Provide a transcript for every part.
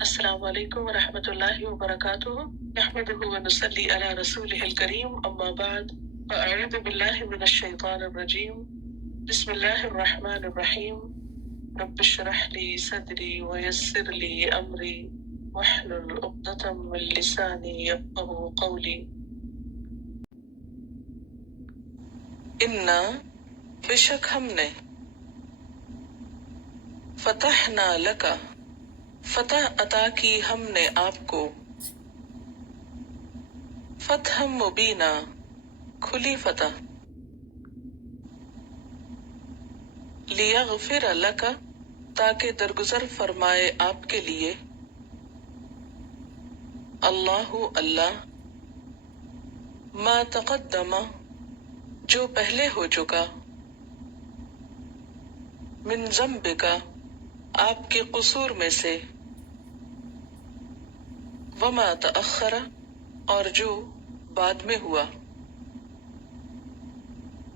السلام علیکم ورحمۃ اللہ وبرکاتہ، نحمده ونصلی علی رسولہ الکریم، اما بعد، فاعوذ باللہ من الشیطان الرجیم، بسم اللہ الرحمن الرحیم، رب اشرح لی صدری ویسر لی امری واحلل عقدۃ من لسانی یفقهوا قولی۔ انا، بے شک ہم نے، فتحنا لکا، فتح عطا کی ہم نے آپ کو، فتح مبینہ، کھلی فتح، لیغفر لک، تاکہ درگزر فرمائے آپ کے لیے، اللہ اللہ، ما تقدم، جو پہلے ہو چکا، من ذنبک، آپ کے قصور میں سے، وما تأخر، اور جو بعد میں ہوا،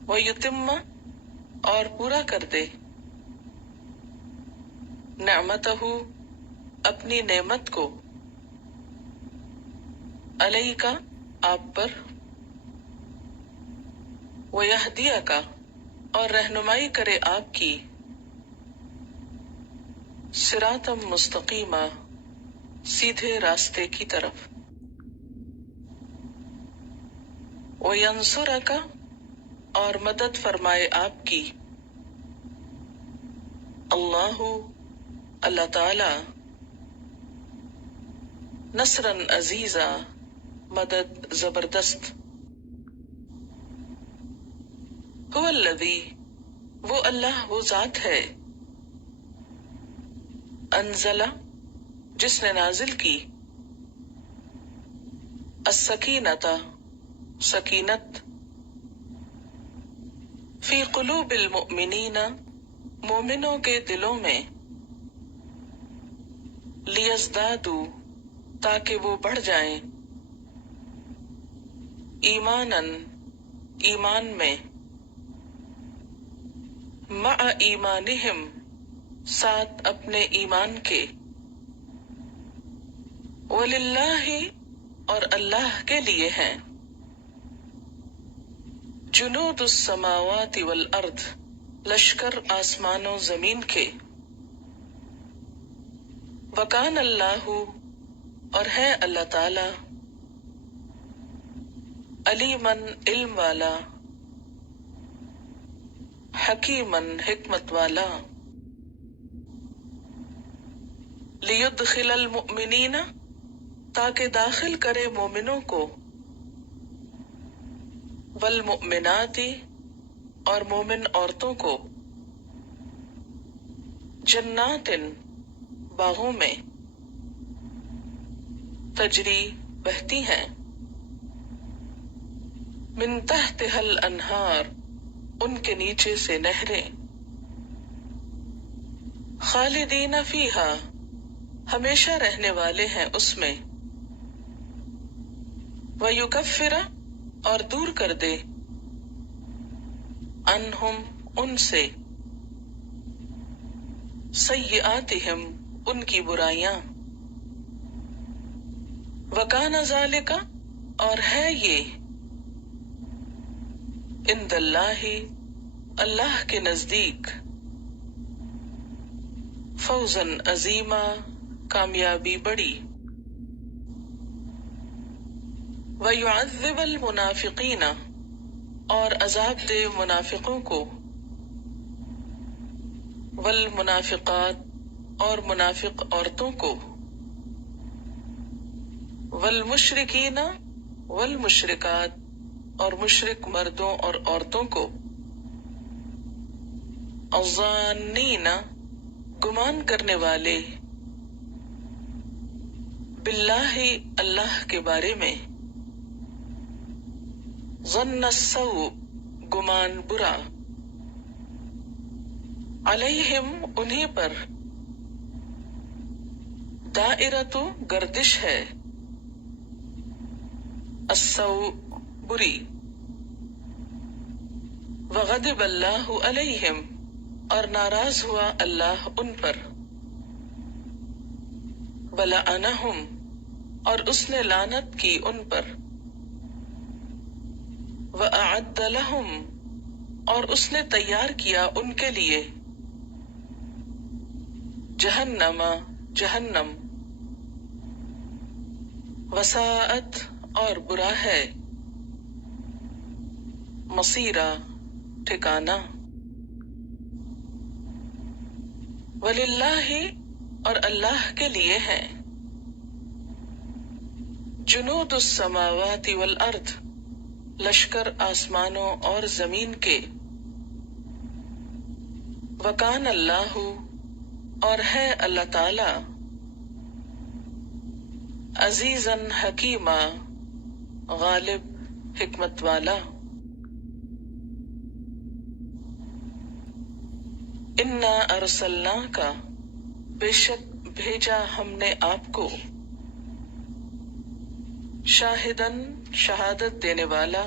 ویتم، اور پورا کر دے، نعمتہ، اپنی نعمت کو، علیک، آپ پر، ویہدیک، اور رہنمائی کرے آپ کی، صراطا مستقیما، سیدھے راستے کی طرف، وینصرک، اور مدد فرمائے آپ کی، اللہ، اللہ تعالی، نصرا عزیزا، مدد زبردست، هو الذی، وہ اللہ، وہ ذات ہے، انزل، جس نے نازل کی، السکینۃ، سکینت، فی قلوب المؤمنین، مومنوں کے دلوں میں، لیزدادوا، تاکہ وہ بڑھ جائیں، ایماناً، ایمان میں، مع ایمانہم، ساتھ اپنے ایمان کے، وللہ، اور اللہ کے لیے ہیں، جنود السماوات والارض، لشکر آسمان و زمین کے، وکان اللہ، اور ہے اللہ تعالی، علیمن، علم والا، حکیمن، حکمت والا، لیدخل المؤمنین، تاکہ داخل کرے مومنوں کو، والمؤمنات، اور مومن عورتوں کو، جنات، باغوں میں، تجری، بہتی ہیں، من تحتها الانہار، ان کے نیچے سے نہریں، خالدین فیہا، ہمیشہ رہنے والے ہیں اس میں، ویکفر، اور دور کر دے، عنہم، ان سے، سیئاتہم، ان کی برائیاں، وکان ذالک، اور ہے یہ، عند اللہ، اللہ کے نزدیک، فوزا عظیما، کامیابی بڑی، ویعذب المنافقین، اور عذاب دے منافقوں کو، والمنافقات، اور منافق عورتوں کو، والمشرکین، والمشرکات، اور مشرک مردوں اور عورتوں کو، الظانین، گمان کرنے والے، باللہ، اللہ کے بارے میں، ظن السوء، گمان برا، علیہم، انہیں پر، دائرۃ، گردش ہے، السوء، بری، وغضب اللہ علیہم، اور ناراض ہوا اللہ ان پر، وَلَعَنَهُمْ اور اس نے لعنت کی ان پر، وَأَعَدَّ لَهُمْ اور اس نے تیار کیا ان کے لیے، جہنم جہنم، وساءت اور برا ہے، مصیرا ٹھکانہ، وَلِلَّهِ اور اللہ کے لیے ہیں، جنود السماوات والارض لشکر آسمانوں اور زمین کے، وکان اللہ اور ہے اللہ تعالی، عزیزاً حکیما غالب حکمت والا، انا ارسلناک بے شک بھیجا ہم نے آپ کو، شاہداً شہادت دینے والا،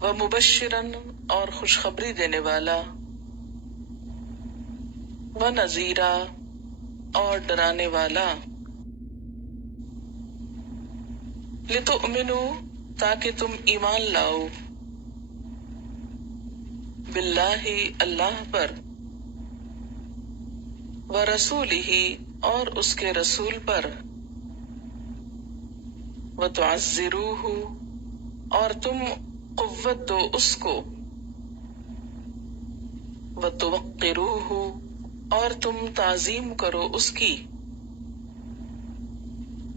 ومبشراً اور خوشخبری دینے والا، ونذیرا اور ڈرانے والا، لتؤمنوا تاکہ تم ایمان لاؤ، باللہ اللہ پر، ورسولہ اور اس کے رسول پر، وتعزروہ اور تم قوت دو اس کو، وتوقروہ اور تم تعظیم کرو اس کی،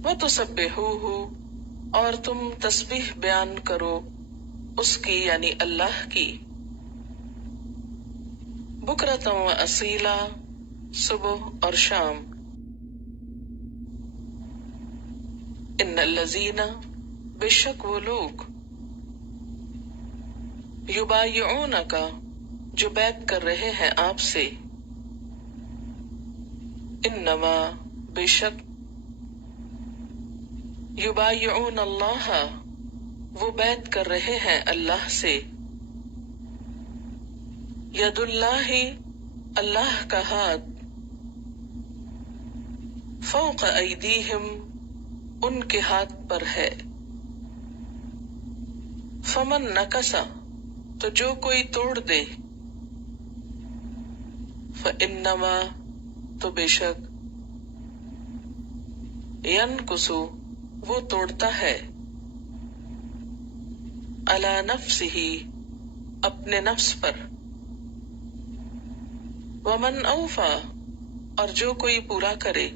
وتسبحوہ اور تم تسبیح بیان کرو اس کی یعنی اللہ کی، بکرۃ و اصیلا صبح اور شام، ان الذین بے شک وہ لوگ، یبایعونک جو بیعت کر رہے ہیں آپ سے، انما بے شک، یبایعون اللہ وہ بیعت کر رہے ہیں اللہ سے، ید اللہ اللہ کا ہاتھ، فوق ایدیہم ان کے ہاتھ پر ہے، فمن نکسا تو جو کوئی توڑ دے، فانما تو بے شک، ینکسو وہ توڑتا ہے، علی نفسہ اپنے نفس پر، ومن اوفا اور جو کوئی پورا کرے،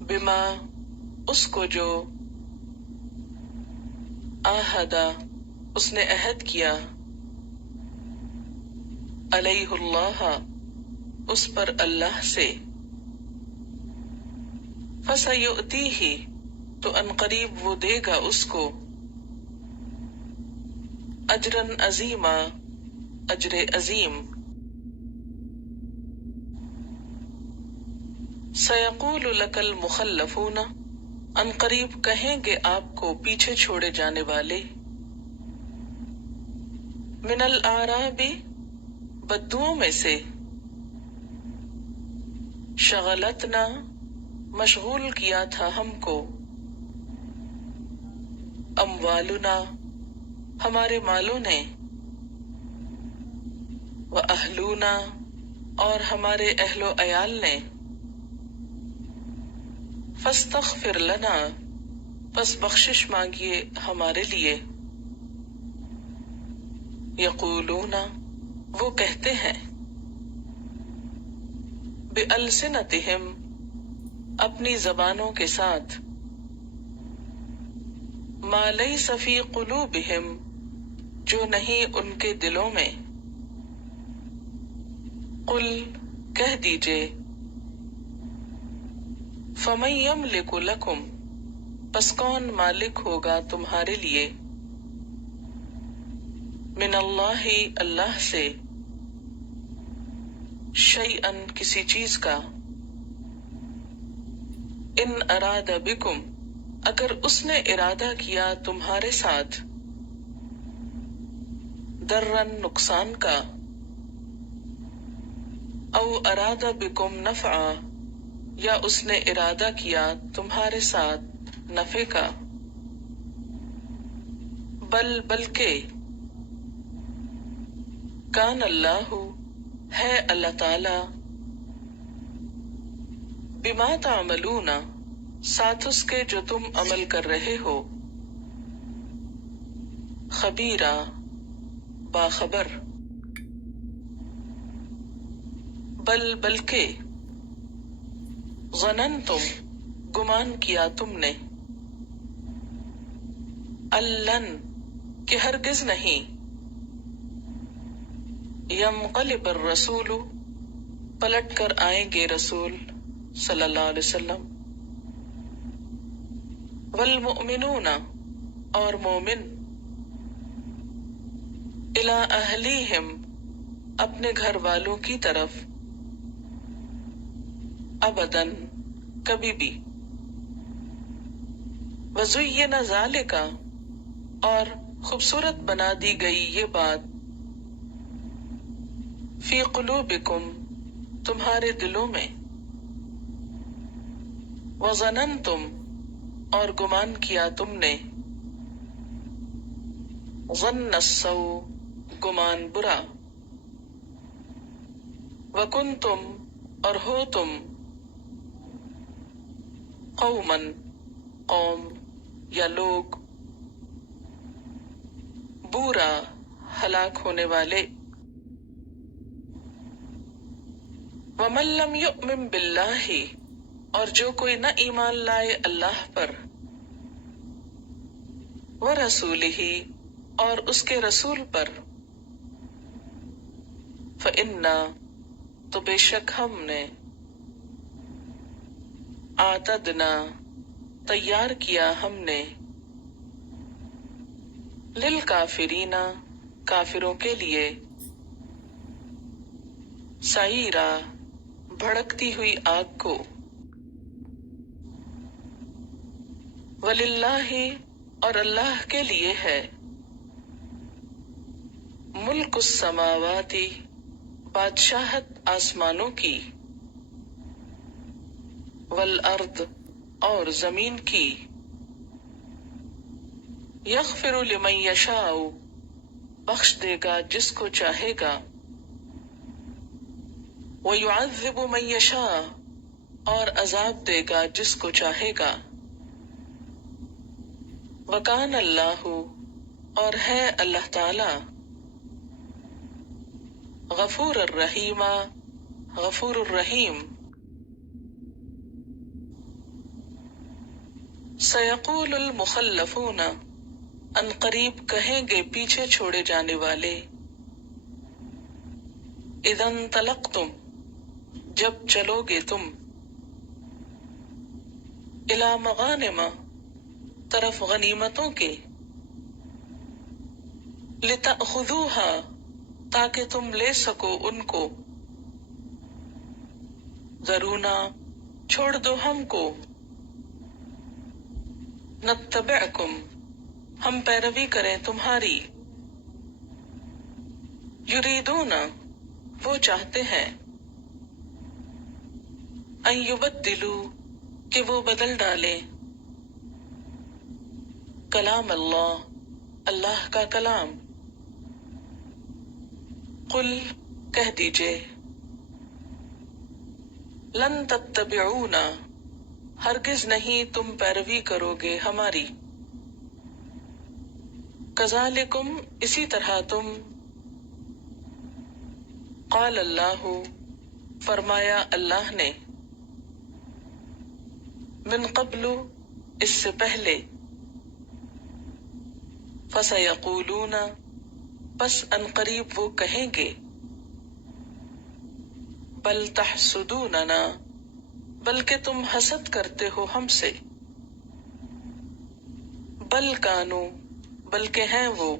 بما اس کو جو، عاہدہ اس نے عہد کیا، علیہ اللہ اس پر اللہ سے، فسیؤتیہ تو ان قریب وہ دے گا اس کو، اجرا عظیما اجر عظیم، سیقول لک المخلفون ان قریب کہیں گے آپ کو پیچھے چھوڑے جانے والے، من الاعراب بدوؤں میں سے، شغلتنا مشغول کیا تھا ہم کو، اموالنا ہمارے مالوں نے، واہلونا اور ہمارے اہل و عیال نے، فاستغفر لنا پس بخشش مانگیے ہمارے لیے، یقولون وہ کہتے ہیں، بِأَلْسِنَتِهِمْ اپنی زبانوں کے ساتھ، ما لیس فی قلوبہم جو نہیں ان کے دلوں میں، قل کہہ دیجئے، فَمَن يَمْلِكُ لَكُمْ پس کون مالک ہوگا تمہارے لیے، من اللہ اللہ سے، شیئن کسی چیز کا، ان اراد بکم اگر اس نے ارادہ کیا تمہارے ساتھ، درن نقصان کا، او ارادہ بکم نفعا یا اس نے ارادہ کیا تمہارے ساتھ نفع کا، بلکہ کان اللہ ہے اللہ تعالی، بما تعملون ساتھ اس کے جو تم عمل کر رہے ہو، خبیرہ باخبر، بلکہ ظننتم گمان کیا تم نے، اللن کہ ہرگز نہیں، ینقلب الرسول پلٹ کر آئیں گے رسول صلی اللہ علیہ وسلم، والمؤمنون اور مومن، الی اہلیہم اپنے گھر والوں کی طرف، ابداً کبھی بھی، وزین ذالک اور خوبصورت بنا دی گئی یہ بات، فی قلوبکم تمہارے دلوں میں، وظننتم اور گمان کیا تم نے، ظن السوء گمان برا، وکنتم اور ہو تم، قومن قوم یا لوگ، بورا ہلاک ہونے والے، ومن لم یؤمن باللہ اور جو کوئی نہ ایمان لائے اللہ پر، ورسولہ اور اس کے رسول پر، فإنا تو بے شک ہم نے، اعتدنا تیار کیا ہم نے، للکافرین کافروں کے لیے، سعیرا بھڑکتی ہوئی آگ کو، وللہ اور اللہ کے لیے ہے، ملک السماوات بادشاہت آسمانوں کی، والارض اور زمین کی، یغفر لمن یشاء بخش دے گا جس کو چاہے گا، ویعذب من یشاء اور عذاب دے گا جس کو چاہے گا، وکان اللہ اور ہے اللہ تعالی، غفور الرحیم غفور الرحیم، سیقول المخلفون ان قریب کہیں گے پیچھے چھوڑے جانے والے، اذا انطلقتم جب چلو گے تم، الی مغانم طرف غنیمتوں کے، لتأخذوها تاکہ تم لے سکو ان کو، ذرونا چھوڑ دو ہم کو، نتبعکم ہم پیروی کریں تمہاری، یریدون وہ چاہتے ہیں، ان یبدلوا کہ وہ بدل ڈالیں، کلام اللہ اللہ کا کلام، قل کہہ دیجئے، لن تتبعونا ہرگز نہیں تم پیروی کرو گے ہماری، کذالکم اسی طرح تم، قال اللہ فرمایا اللہ نے، من قبل اس سے پہلے، فسیقولون پس ان قریب وہ کہیں گے، بل تحسدوننا بلکہ تم حسد کرتے ہو ہم سے، بل کانو بلکہ ہیں وہ،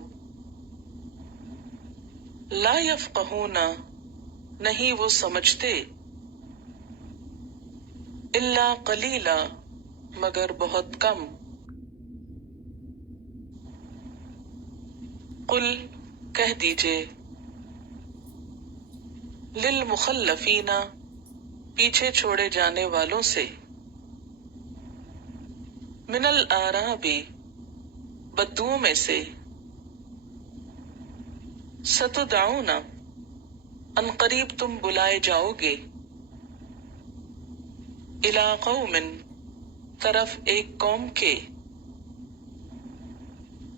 لا یفقہون نہیں وہ سمجھتے، الا قلیلا مگر بہت کم، قل کہہ دیجئے للمخلفین پیچھے چھوڑے جانے والوں سے، من الاعراب بدوؤں میں سے، ستدعون ان قریب تم بلائے جاؤ گے، الی قوم طرف ایک قوم کے،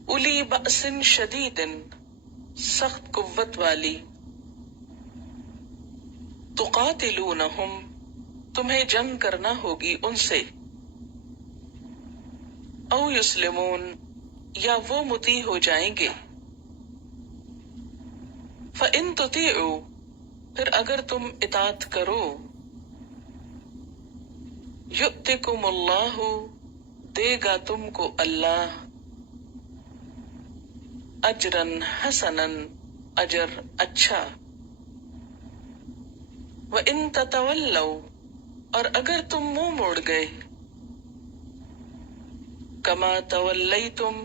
اولی بأس شدید سخت قوت والی، تقاتلونہم تمہیں جنگ کرنا ہوگی ان سے، او یسلمون یا وہ مطیع ہو جائیں گے، فَإِن تُطِیعُوا پھر اگر تم اطاعت کرو، یؤتکم اللہ دے گا تم کو اللہ، اجرا حسنا اجر اچھا، وَإِن تَتَوَلَّوْا اور اگر تم منہ موڑ گئے، کما تولیتم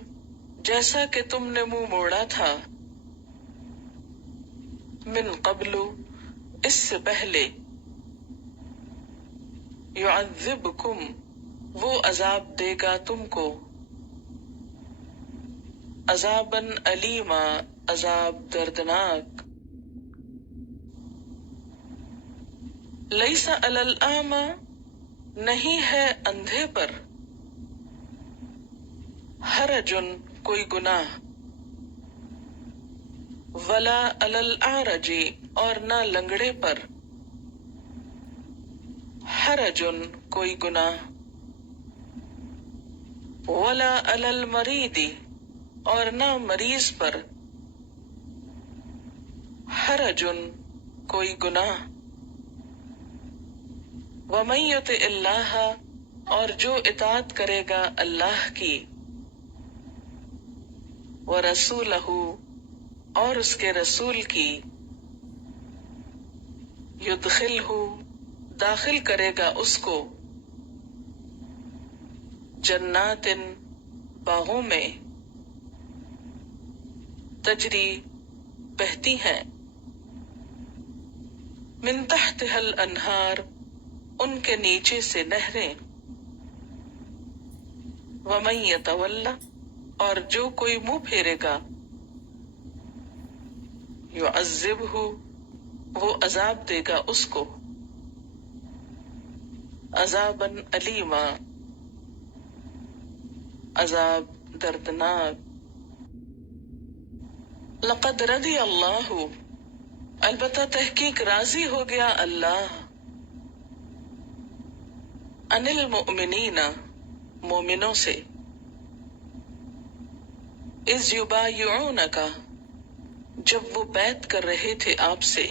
جیسا کہ تم نے منہ موڑا تھا، من قبل اس سے پہلے، یعذبکم وہ عذاب دے گا تم کو، عذابا علیما عذاب دردناک، لیس علی الاعمی نہیں ہے اندھے پر، حرجن کوئی گناہ، ولا علی الاعرج اور نہ لنگڑے پر، حرجن کوئی گناہ، ولا علی المریض اور نہ مریض پر، حرجن کوئی گناہ، ومن یطع اللہ اور جو اطاعت کرے گا اللہ کی، ورسولہ اور اس کے رسول کی، یدخلہ داخل کرے گا اس کو، جنات باغوں میں، تجری بہتی ہیں، من تحتها الانہار ان کے نیچے سے نہریں، ومن یتولی اور جو کوئی منہ پھیرے گا، یعذبہ وہ عذاب دے گا اس کو، عذابا علیما عذاب دردناک، لقد رضی اللہ البتہ تحقیق راضی ہو گیا اللہ، عن المؤمنین مومنوں سے، اذ یبایعونک جب وہ بیعت کر رہے تھے آپ سے،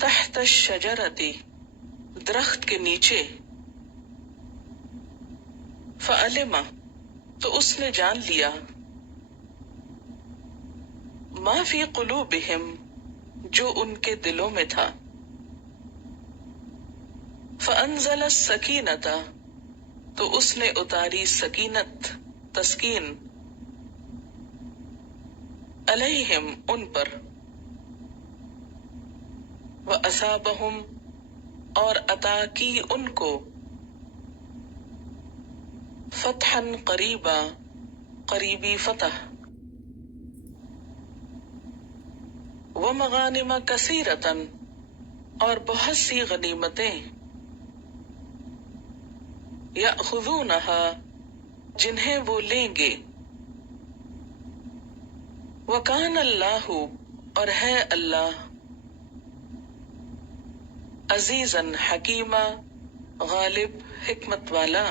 تحت الشجرۃ درخت کے نیچے، فعلم تو اس نے جان لیا، ما فی قلوبہم جو ان کے دلوں میں تھا، فانزل السکینۃ تو اس نے اتاری سکینت تسکین، علیہم ان پر، واصابہم اور عطا کی ان کو، فتحا قریبا قریبی فتح، ومغانم کثیرتا اور بہت سی غنیمتیں، یأخذونہا جنہیں وہ لیں گے، وکان اللہ اور ہے اللہ، عزیزا حکیما غالب حکمت والا،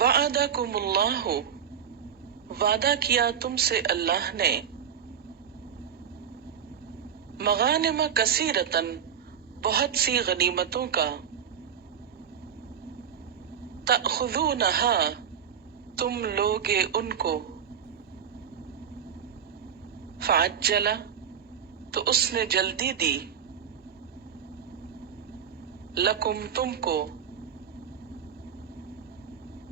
وعدکم اللہ وعدہ کیا تم سے اللہ نے، مغانم کثیرتن بہت سی غنیمتوں کا، تأخذونہا تم لوگے ان کو، فعجل تو اس نے جلدی دی، لکم تم کو،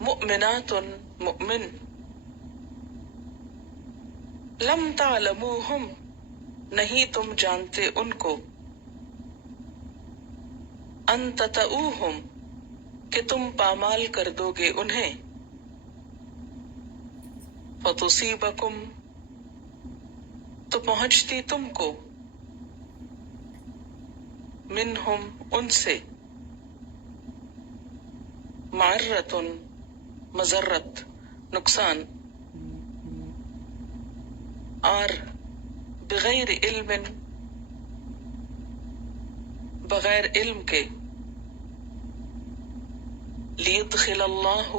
مؤمنات مؤمن، لم تعلموہم نہیں تم جانتے ان کو، ان تطؤوہم کہ تم پامال کر دو گے انہیں، فتصیبکم تو پہنچتی تم کو، منہم ان سے، معرۃ مضرت نقصان، اور بغیر علم بغیر علم کے، لیدخل اللہ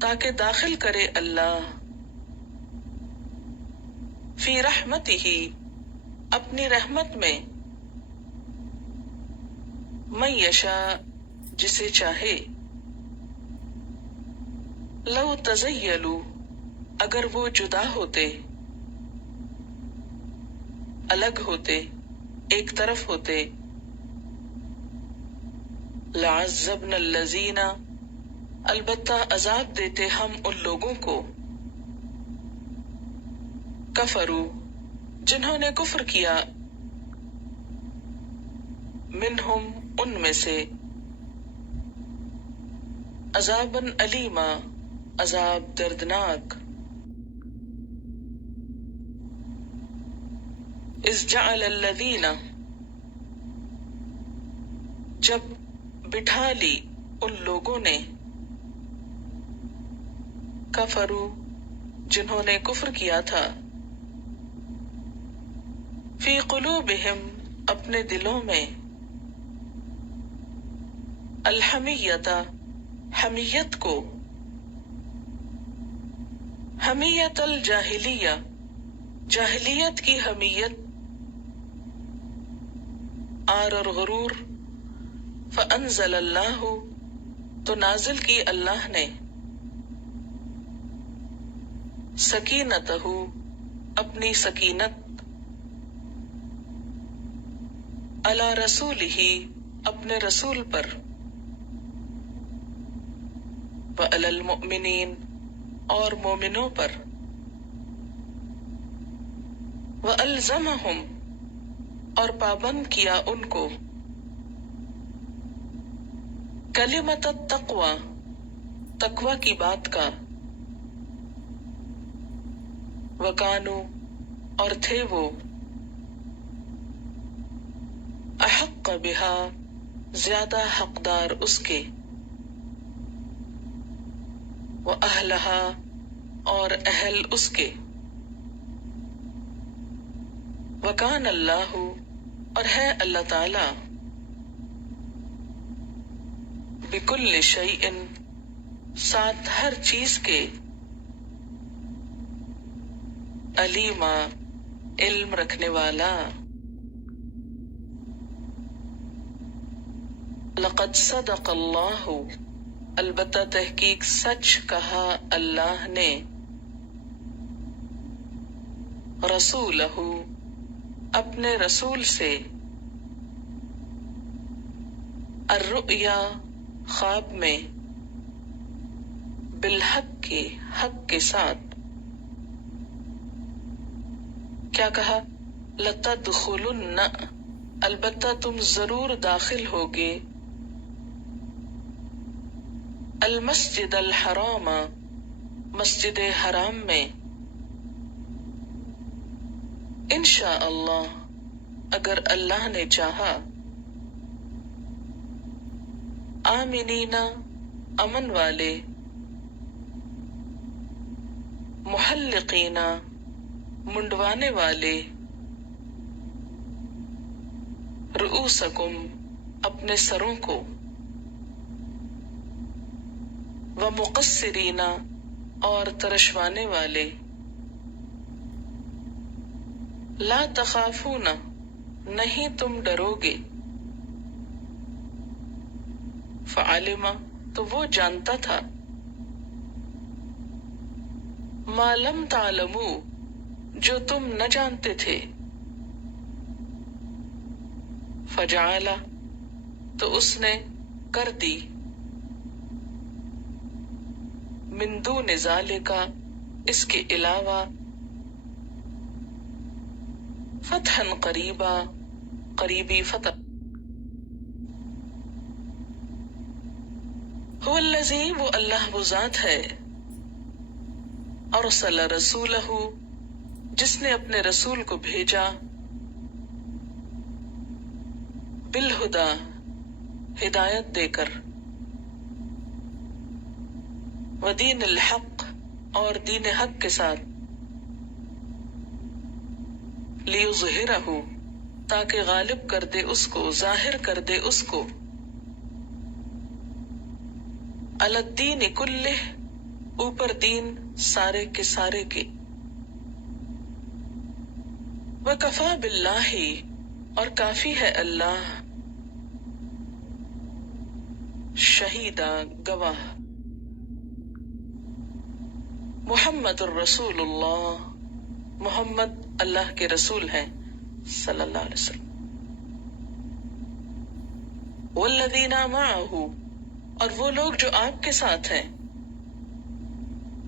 تاکہ داخل کرے اللہ، فی رحمتہ اپنی رحمت میں، من یشاء جسے چاہے، لو تزیلوا اگر وہ جدا ہوتے، الگ ہوتے، ایک طرف ہوتے، لعذبنا الذین البتہ عذاب دیتے ہم ان لوگوں کو، کفروا جنہوں نے کفر کیا، منہم ان میں سے، عذابا علیما عذاب دردناک، اذ جعل الذین جب بٹھا لی ان لوگوں نے، کفروا جنہوں نے کفر کیا تھا، فی قلوبہم اپنے دلوں میں، الحمیۃ حمیت کو، حمیت الجاہلیہ جاہلیت کی حمیت، آر اور غرور، فانزل اللہ تو نازل کی اللہ نے، سکینتہ اپنی سکینت، علی رسولہ اپنے رسول پر، وعلی المؤمنین اور مومنوں پر، وَأَلْزَمَهُمْ اور پابند کیا ان کو، کلمۃ التقوی تقوی کی بات کا، وَكَانُوا اور تھے وہ، احق بہا زیادہ حقدار اس کے، وَأَهْلَهَا اور اہل اس کے، وَكَانَ اللہ اور ہے اللہ تعالی، بِكُلِّ شَيْءٍ ساتھ ہر چیز کے، علیما علم رکھنے والا، لقد صدق اللہ البتہ تحقیق سچ کہا اللہ نے، رسولہ اپنے رسول سے، الرؤیا خواب میں، بالحق کے حق کے ساتھ، کیا کہا، لتدخلن البتہ تم ضرور داخل ہوگے، المسجد الحرام مسجد حرام میں، انشاء اللہ اگر اللہ نے چاہا، آمنین امن والے، محلقین منڈوانے والے، رؤوسکم اپنے سروں کو، ومقصرین اور ترشوانے والے، لا تخافون نہیں تم ڈرو گے، فعلم تو وہ جانتا تھا، ما لم تعلموا جو تم نہ جانتے تھے، فجعل تو اس نے کر دی، من دون ذالک، اس کے علاوہ، فتحا قریبا، قریبی فتح۔ هو الذی، وہ اللہ وہ ذات ہے، ارسل رسولہ، جس نے اپنے رسول کو بھیجا، بالہدا، ہدایت دے کر، ودین الحق، اور دین حق کے ساتھ، لیظہرہ، تاکہ غالب کر دے اس کو، ظاہر کر دے اس کو، علی الدین کلہ، اوپر دین سارے کے سارے کے، وکفی باللہ، اور کافی ہے اللہ، شہیدا، گواہ۔ محمد الرسول اللہ، محمد اللہ کے رسول ہیں صلی اللہ علیہ وسلم۔ والذین معہ، اور وہ لوگ جو آپ کے ساتھ ہیں،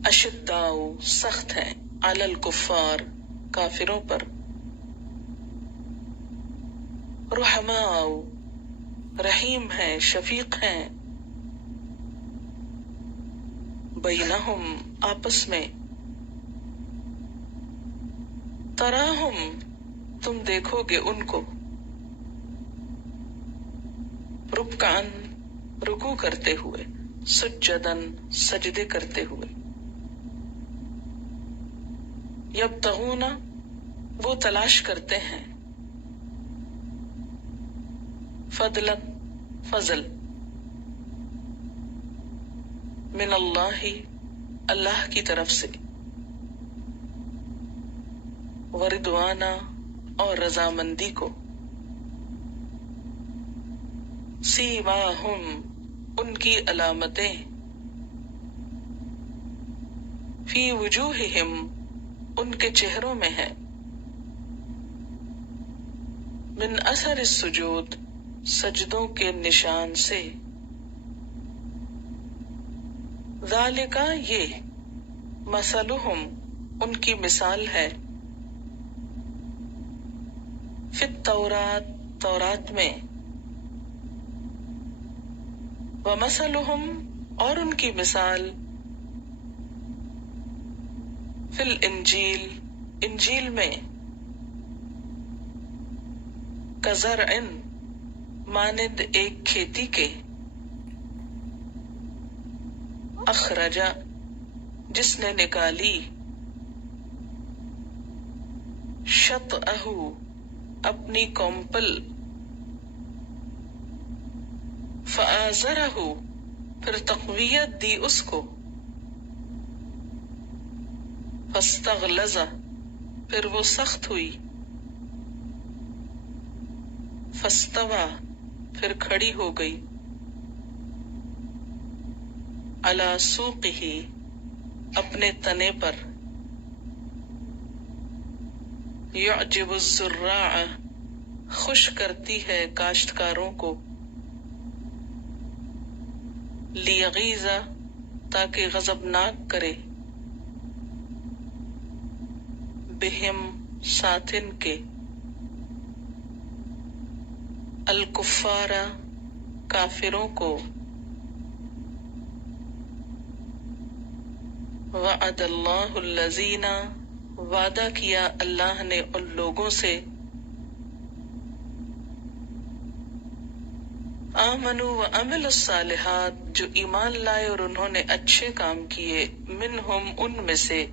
اشداء، سخت ہیں، علی الکفار، کافروں پر، رحماء، رحیم ہیں، شفیق ہیں، بینہم، آپس میں، تراہم، تم دیکھو گے ان کو، رکعن، رکوع کرتے ہوئے، سجدن، سجدے کرتے ہوئے، یبتغون، وہ تلاش کرتے ہیں، فضلا، فضل، من اللہ، اللہ کی طرف سے، ورضوانا، اور رضامندی کو، سیماہم، ان کی علامتیں، فی وجوہہم، ان کے چہروں میں ہے، من اثر السجود، سجدوں کے نشان سے، ذالک، یہ، مثلہم، ان کی مثال ہے، فی التورات، تورات میں، ومثلہم، اور ان کی مثال، فی الانجیل، انجیل میں، کزرع، مانند ایک کھیتی کے، اخرج، جس نے نکالی، شطأہ، اپنی کونپل، فآزرہ، پھر تقویت دی اس کو، فاستغلظ، پھر وہ سخت ہوئی، فاستوی، پھر کھڑی ہو گئی، علی سوقہ، اپنے تنے پر، یعجب الزراع، خوش کرتی ہے کاشتکاروں کو، لیغیظ، تاکہ غضبناک کرے، بہم، ساتھ ان کے، الکفار، کافروں کو، وعد اللہ الذین، وعدہ کیا اللہ نے ان لوگوں سے، آمنوا وعملوا الصالحات، جو ایمان لائے اور انہوں نے اچھے کام کیے، منہم، ان میں سے،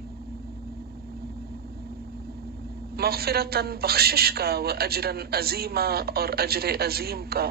مغفرتاً، بخشش کا، واجرا عظیما، اور اجر عظیم کا۔